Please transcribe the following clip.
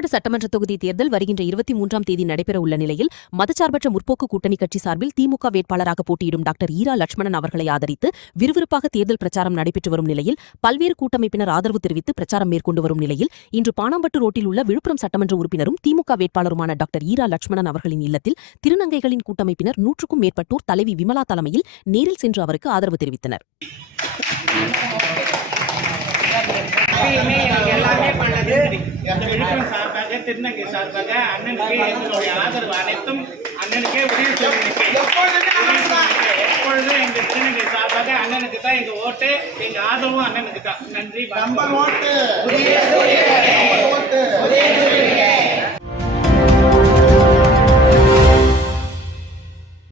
கொரநாடு சட்டமன்ற தொகுதி தேர்தல் வருகின்ற 23ஆம் தேதி நடைபெறவுள்ள நிலையில் மதச்சார்பற்ற முற்போக்கு கூட்டணி கட்சி சார்பில் திமுக வேட்பாளராக போட்டியிடும் டாக்டர் ஈரா லட்சுமணன் அவர்களை ஆதரித்து விறுவிறுப்பாக தேர்தல் பிரச்சாரம் நடைபெற்று வரும் நிலையில் பல்வேறு கூட்டமைப்பினர் ஆதரவு தெரிவித்து பிரச்சாரம் மேற்கொண்டு வரும் நிலையில் இன்று பாணாம்பட்டு ரோட்டில் உள்ள விழுப்புரம் சட்டமன்ற உறுப்பினரும் திமுக வேட்பாளருமான டாக்டர் ஈரா லட்சுமணன் அவர்களின் இல்லத்தில் திருநங்கைகளின் கூட்டமைப்பினர் 100க்கும் மேற்பட்டோர் தலைவி விமலா தலைமையில் நேரில் சென்று அவருக்கு ஆதரவு தெரிவித்தனர். எல்லாமே பண்ணது இந்த விழுப்புரம் சார்பாக திருநங்கை சார்பாக அண்ணனுக்கு எங்களுடைய ஆதரவு அனைத்தும் அண்ணனுக்கே உதவி செய்யும். எப்பொழுதும் எங்க திருநங்கை சார்பாக அண்ணனுக்கு தான் எங்க ஓட்டு, எங்க ஆதரவும் அண்ணனுக்கு தான். நன்றி.